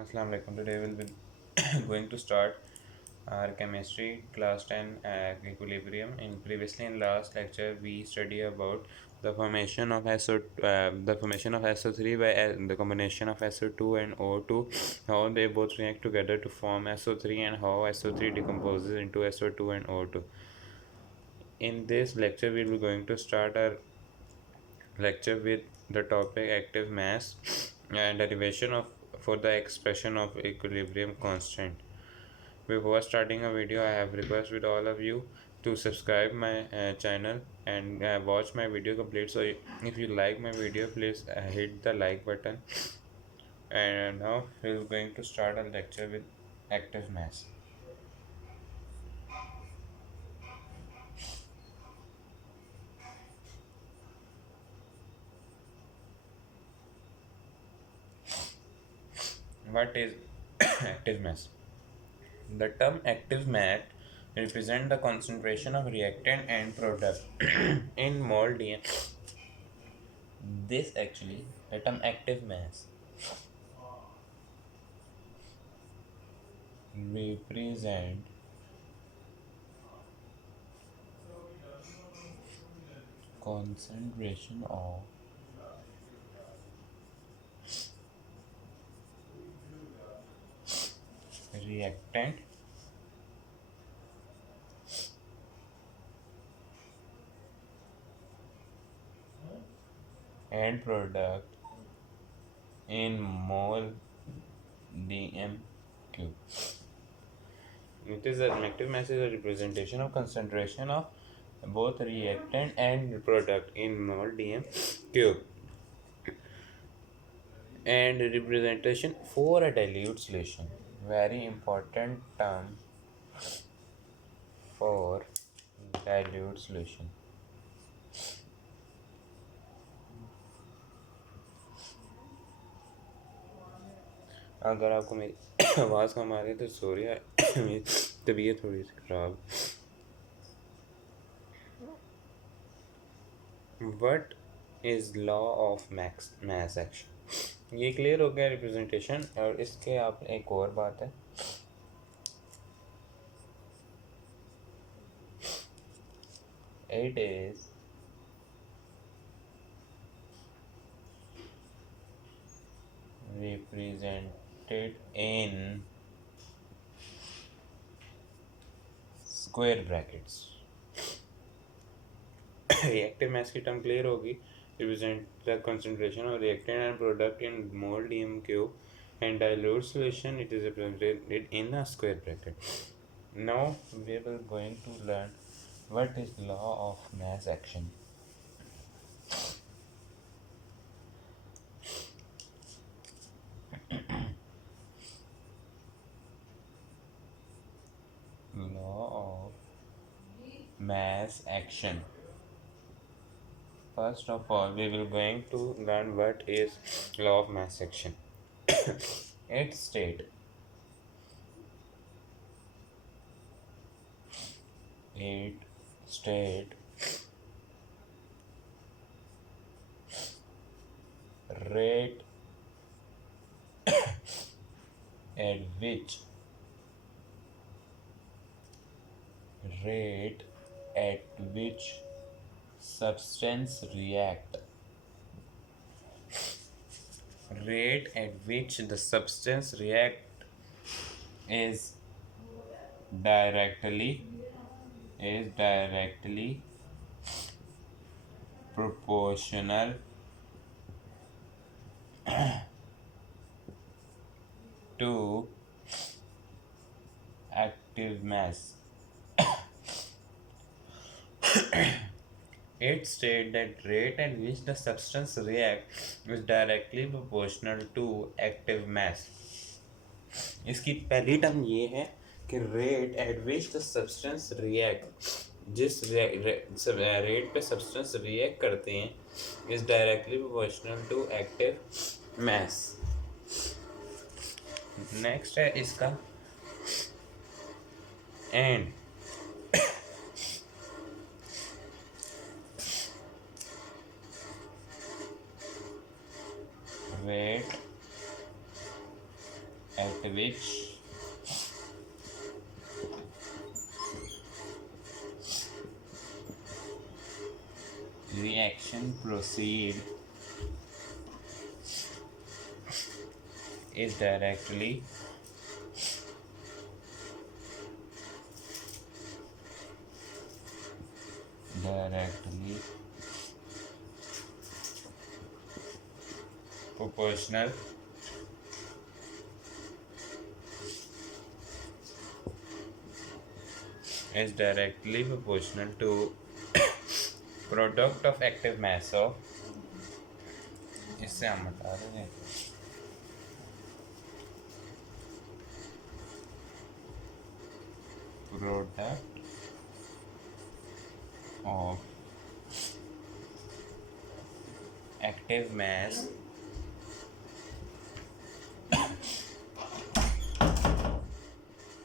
Assalamu alaikum. Today we'll be going to start our chemistry class 10 equilibrium. In last lecture we study about the formation of SO3 by the combination of SO2 and O2, how they both react together to form SO3 and how SO3 decomposes into SO2 and O2. In this lecture we'll be going to start our lecture with the topic active mass and derivation of for the expression of equilibrium constant. Before starting a video, I have request with all of you to subscribe my channel and watch my video complete. So if you like my video, please hit the like button. And now we're going to start a lecture with active mass. What is active mass? The term active mass represent the concentration of reactant and product in mole DM. This actually the term active mass represent concentration of reactant and product in mole dm cube. It is an active mass is a representation of concentration of both reactant and product in mole dm cube, and representation for a dilute solution. Very important term for dilute solution. अगर आपको मेरी आवाज़ कम आ रही है तो sorry, मेरी तबीयत थोड़ी सी ख़राब. What is law of mass action. ये क्लियर हो गया रिप्रेजेंटेशन. और इसके आप एक और बात है, it is represented in square brackets. reactive mass की टर्म क्लियर होगी. represent the concentration of reactant and product in mole dm cube, and dilute solution it is represented in a square bracket. Now we will going to learn what is law of mass action. Law of mass action. First of all, we will going to learn what is law of mass action. It state rate at which substance react. Rate at which the substance react is directly proportional to active mass. It states that rate at which the substance reacts is directly proportional to active mass. इसकी पहली term ये है कि rate at which the substance react, जिस rate पे substance react करते हैं is directly proportional to active mass. Next है इसका end. rate at which reaction proceed is directly proportional to product of active mass of, इससे हम बता रहे हैं product of active mass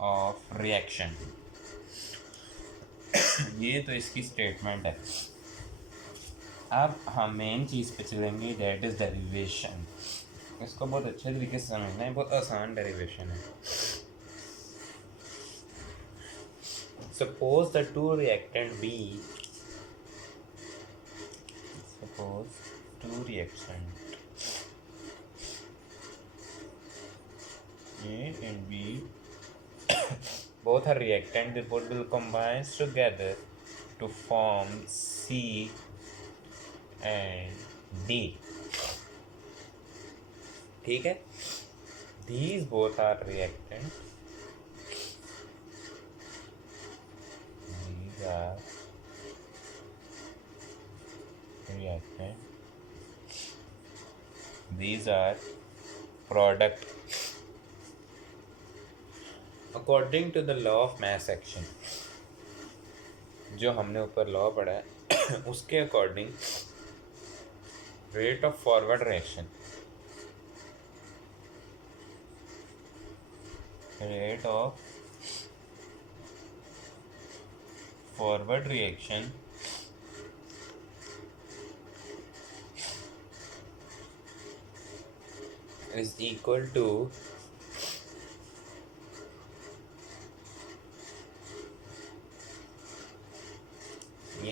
of reaction। ये तो इसकी स्टेटमेंट है। अब हम मेन चीज़ पे चलेंगे, दैट इज़ डेरिवेशन। इसको बहुत अच्छे तरीके से समझना है, बहुत आसान डेरिवेशन है। Suppose the two reactant B, suppose two reactant A and B both are reactant, they both will combine together to form C and D। ठीक है, these both are reactant, these are reactant, these are product according to the law of mass action. जो हमने ऊपर law पढ़ा है उसके according rate of forward reaction, rate of forward reaction is equal to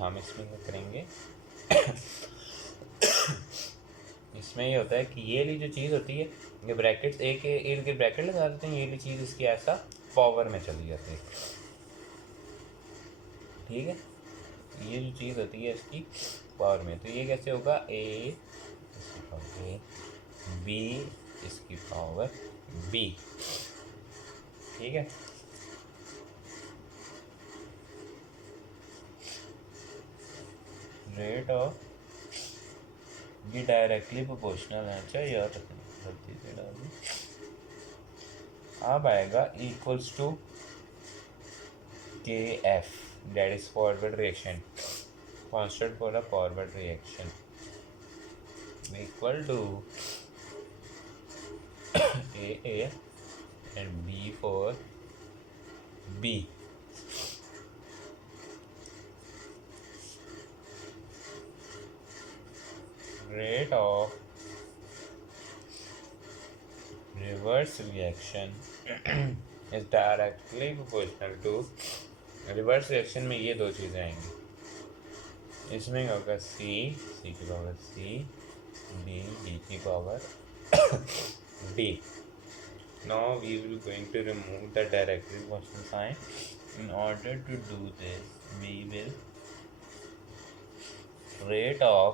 हम इसमें क्या करेंगे इसमें ये होता है कि ये वाली जो चीज़ होती है, ये ब्रैकेट्स एक इर्द गिर्द ब्रैकेट लगा देते हैं, ये वाली चीज़ इसकी ऐसा पावर में चली जाती है। ठीक है, ये जो चीज़ होती है इसकी पावर में, तो ये कैसे होगा, ए इसकी पावर ए, बी इसकी पावर बी। ठीक है, रेट ऑफ ये डायरेक्टली प्रोपोर्शनल है। अच्छा यार गलती से डाली, अब आएगा equals to K F, that is forward reaction constant for a forward reaction, equal to A and B for B. Rate of reverse reaction is directly proportional to, reverse reaction में ये दो चीज़ें आएंगी, इसमें होगा सी की power C, D की power D. Now we will going to remove the directly proportional sign. In order to do this, we will rate of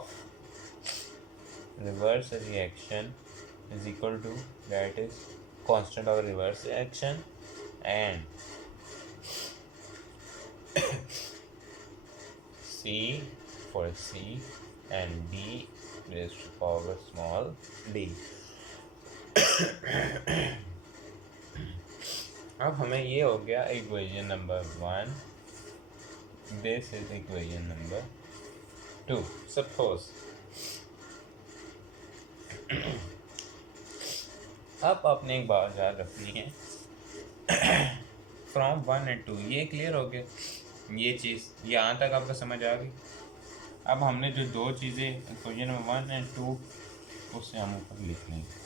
reverse reaction is equal to, that is constant of reverse reaction, and C for C and D raised to power small d। अब हमें ये हो गया equation number 1, this is equation number 2। Suppose अब आपने एक बात याद रखनी है, फ्रॉम 1 and 2 ये क्लियर हो गया, ये चीज़ यहाँ तक आपको समझ आ गई। अब हमने जो दो चीज़ें इक्वेशन नंबर 1 and 2 उससे हम ऊपर लिख लेंगे।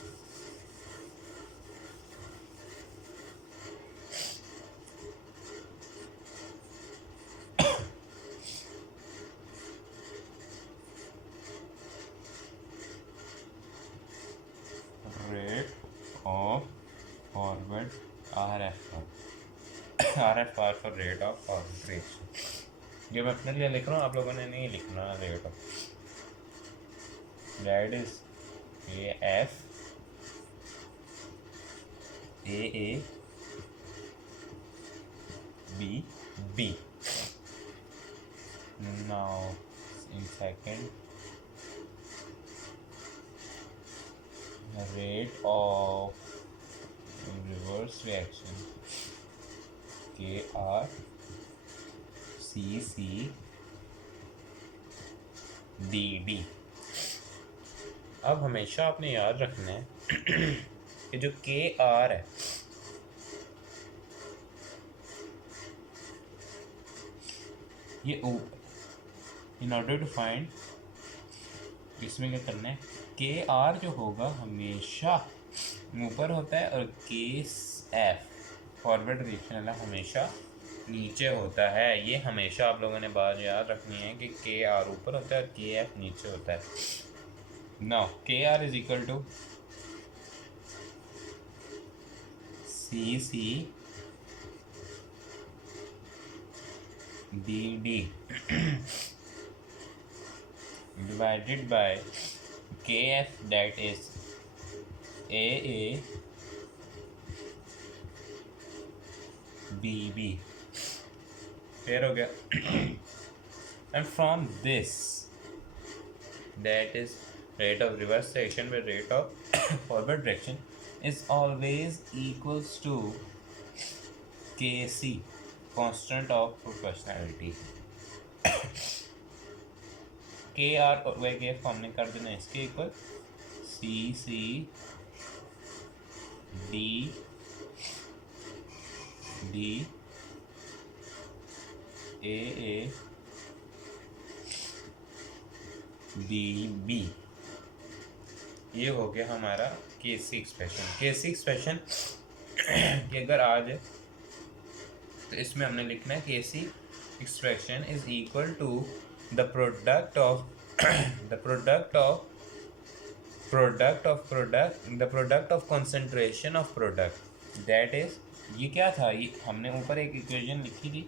Of forward RF R for rate of forward reaction. ये मैं अपने लिए लिख रहा हूँ, आप लोगों ने नहीं लिखना। Rate of that is AF AA B. Now in second, rate of reverse reaction KRCCDD। अब हमेशा आपने याद रखना है कि जो KR है ये इन ऑर्डर टू फाइंड, इसमें क्या करना है, KR जो होगा हमेशा ऊपर होता है और KF फॉरवर्ड रिएक्शन वाला हमेशा नीचे होता है। ये हमेशा आप लोगों ने बात याद रखनी है कि KR ऊपर होता है और KF नीचे होता है। Now KR is equal to CCDD divided by KF, that is AABB। clear हो गया? And from this, that is rate of reverse reaction with rate of forward reaction is always equals to Kc, constant of proportionality। KR और KF को हमने कर देना इसके equal CCD AABB। ये हो गया हमारा KC एक्सप्रेशन। KC एक्सप्रेशन कि अगर आ जाए तो इसमें हमने लिखना है KC expression is equal to the product of concentration of product, that is, ये क्या था, ये हमने ऊपर एक इक्वेशन लिखी थी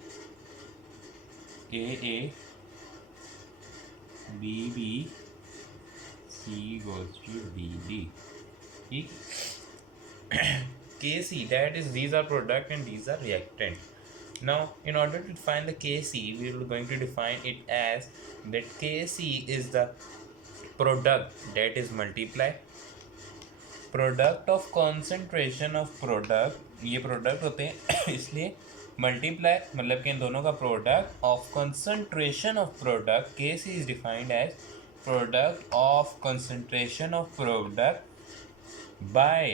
AABB C goes to DD, ठीक। Kc, that is, these are product and these are reactant. Now, in order to define the Kc, we are going to define it as that Kc is the product, that is multiply product of concentration of product, ये product होते हैं इसलिए multiply मतलब कि इन दोनों का product of concentration of product। Kc is defined as product of concentration of product by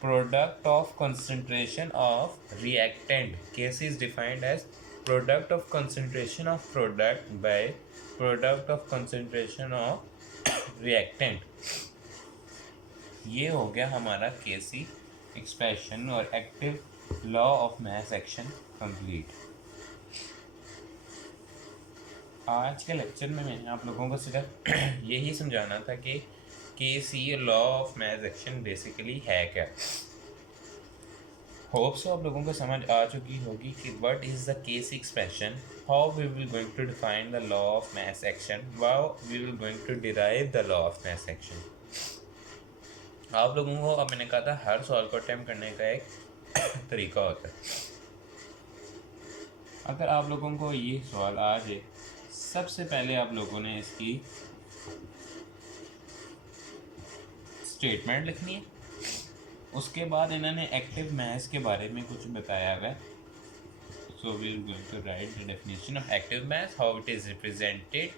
product of concentration of reactant। Kc is defined as product of concentration of product by product of concentration of reactant। ये हो गया हमारा Kc expression और active law of mass action complete. आज के lecture में मैंने आप लोगों को सिर्फ यही समझाना था कि Kc law of mass action basically है क्या। होप सो आप लोगों को समझ आ चुकी होगी कि what is the Kc expression, how we will going to define the law of mass action, how we will going to derive the law of mass action. आप लोगों को अब मैंने कहा था हर सवाल को अटेम्प्ट करने का एक तरीका होता है। अगर आप लोगों को ये सवाल आ जाए, सबसे पहले आप लोगों ने इसकी स्टेटमेंट लिखनी है, उसके बाद इन्होंने एक्टिव मास के बारे में कुछ बताया हुआ है। So we will going to write the definition of active mass, how it is represented,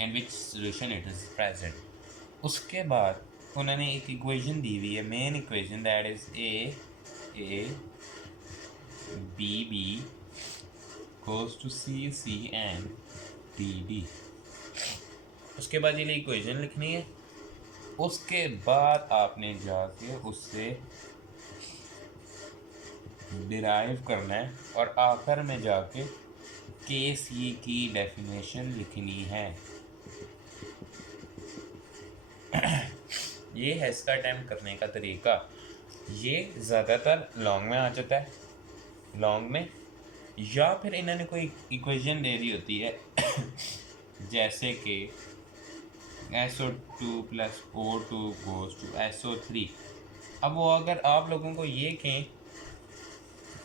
in which solution it is present. उसके बाद उन्होंने एक इक्वेशन दी हुई है, main equation, that is AABB goes to CC and DD। उसके बाद ये इक्वेशन लिखनी है, उसके बाद आपने जाके उससे डिराइव करना है और आखिर में जाके Kc की डेफिनेशन लिखनी है। ये है इसका अटैम्प्ट करने का तरीका। ये ज़्यादातर लॉन्ग में आ जाता है, लॉन्ग में, या फिर इन्होंने कोई इक्वेशन दे दी होती है जैसे कि SO2 plus O2 goes to SO3। अब वो अगर आप लोगों को ये कहें,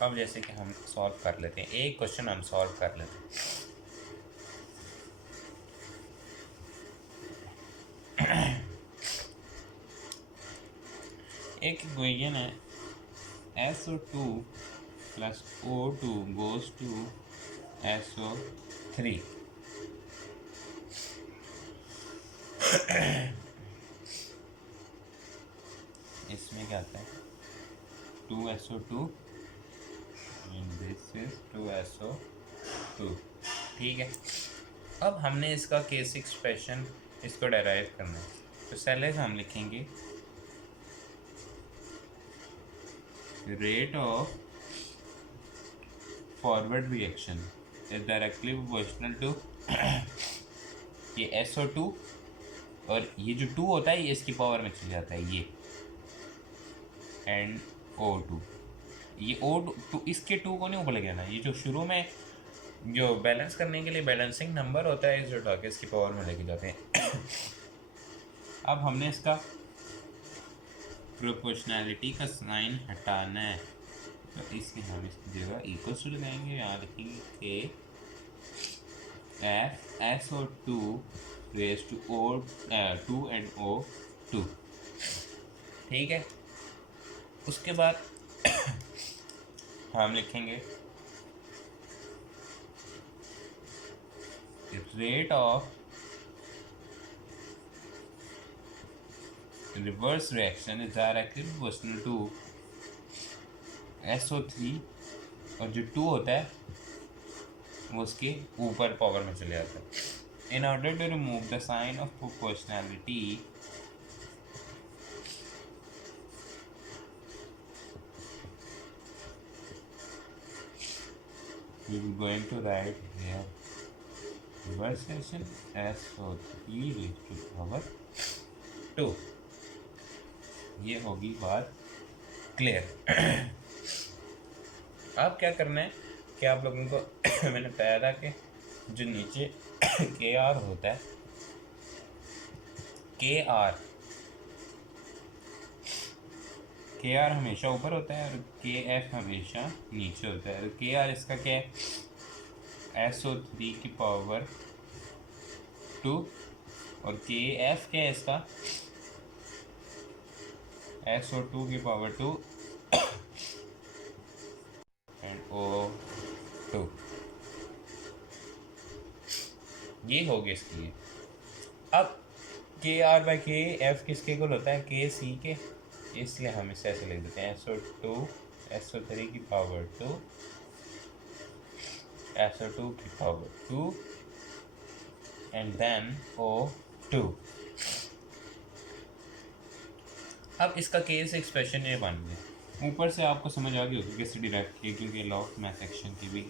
अब जैसे कि हम सॉल्व कर लेते हैं, एक क्वेश्चन हम सॉल्व कर लेते हैं। एक इक्वेशन है SO2 plus O2 goes to SO3। इसमें क्या आता है 2SO2 and this is 2SO2। ठीक है, अब हमने इसका केस एक्सप्रेशन इसको डेराइव करना है। तो पहले हम लिखेंगे rate of forward reaction is directly proportional to ये SO2, और ये जो 2 होता है ये इसकी पावर में चल जाता है, ये एंड O2। ये O2 इसके 2 को नहीं ऊपर लेके आना, ये जो शुरू में जो बैलेंस करने के लिए बैलेंसिंग नंबर होता है इसे उठा के इसकी पावर में लेके जाते हैं। अब हमने इसका प्रोपोर्शनैलिटी का साइन हटाना है, तो इसकी हम इसकी जगह इक्वल टू लगाएंगे। यहाँ लिखेंगे कि SO2 raise to O2 and O2। ठीक है, उसके बाद हम लिखेंगे rate of reverse reaction is directly proportional to SO3, और जो 2 होता है वो उसके ऊपर पावर में चले जाता है। In order to remove the sign of proportionality we are going to write here reverse reaction SO3 raised to power 2। ये होगी बात क्लियर। अब क्या करना है कि आप लोगों को मैंने बताया था कि जो नीचे KR होता है, KR हमेशा ऊपर होता है और KF हमेशा नीचे होता है। तो KR इसका क्या है SO3 की पावर 2, और KF क्या है इसका SO2 की पावर 2 एंड O2। ये हो गया इसकी। अब KR/KF किसके इक्वल होता है KC के, इसलिए हम इसे ऐसे लिख देते हैं SO2 SO3 की पावर 2 SO2 की पावर 2 एंड देन O2। अब इसका केस एक्सप्रेशन ये बन गया। ऊपर से आपको समझ आ गई होगी कैसे डिराइव किए, क्योंकि लॉ ऑफ मैथ सेक्शन की भी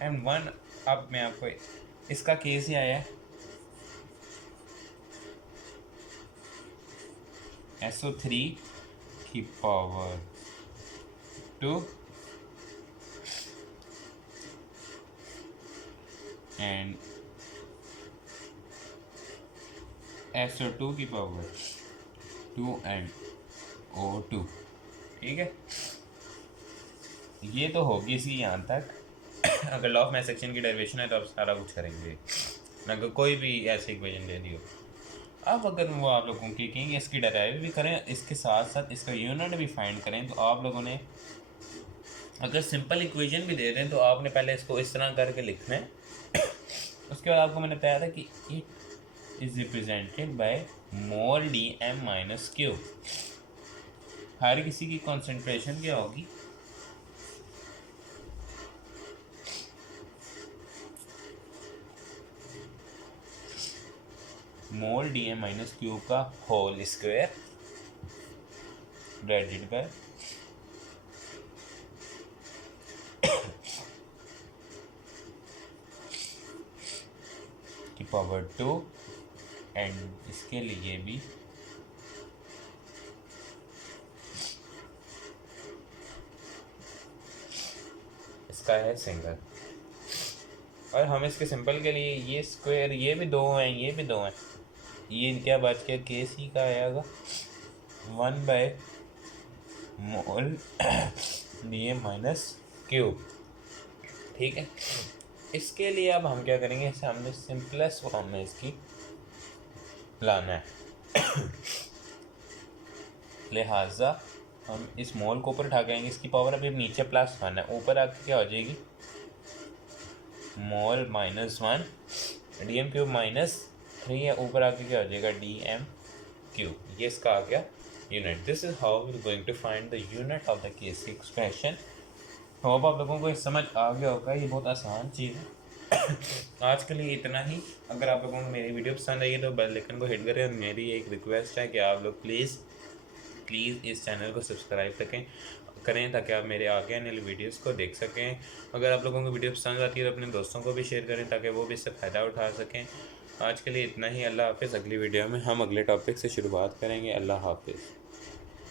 एंड वन। अब मैं आपको इसका केस ही आया है SO3 की पावर 2 एंड SO2 की पावर 2 एंड O2। ठीक है, ये तो होगी इसी यहाँ तक। अगर लॉ ऑफ मैथ सेक्शन की डेरिवेशन है तो आप सारा कुछ करेंगे, अगर कोई भी ऐसी इक्वेशन दे दी हो। अब अगर वो आप लोगों की कहेंगे इसकी डेराइव भी करें, इसके साथ साथ इसका यूनिट भी फाइंड करें, तो आप लोगों ने अगर सिंपल इक्वेशन भी दे दें तो आपने पहले इसको इस तरह करके लिखना है। उसके बाद आपको मैंने बताया था कि it is represented by mole DM minus q. हर किसी की कॉन्सेंट्रेशन क्या होगी मोल DM माइनस क्यू का होल स्क्वायर डिवाइडेड बाय की पावर 2 एंड इसके लिए भी इसका है सिंगल। और हम इसके सिंपल के लिए ये स्क्वायर, ये भी दो हैं, ये भी दो हैं, ये क्या बच गया, के सी का आएगा 1/मोल डी माइनस क्यूब। ठीक है, इसके लिए अब हम क्या करेंगे, इसे हमने सिंपलेस्ट फॉर्म में इसकी लाना है। लिहाजा हम इस मोल को ऊपर उठा के आएंगे, इसकी पावर अभी नीचे प्लस 1 है, ऊपर आके क्या हो जाएगी मोल -1 डी एम क्यूब -3 है, ऊपर आके क्या हो जाएगा डी एम क्यूब। ये इसका आ गया unit. This is how we are going to find the unit of the KC expression. Hope आप लोगों को समझ आ गया होगा, ये बहुत आसान चीज़ है। आज के लिए इतना ही। अगर आप लोगों को मेरी वीडियो पसंद आई है तो बेल आइकन को हिट करें। और मेरी एक रिक्वेस्ट है कि आप लोग प्लीज़ इस चैनल को सब्सक्राइब करें ताकि आप मेरे आगे आने वाली वीडियोस को देख सकें। अगर आप लोगों को वीडियो पसंद आती है तो अपने दोस्तों को भी शेयर करें ताकि वो भी इससे फ़ायदा उठा सकें। आज के लिए इतना ही। अल्लाह हाफ़िज़। अगली वीडियो में हम अगले टॉपिक से शुरुआत करेंगे। अल्लाह हाफ़िज़।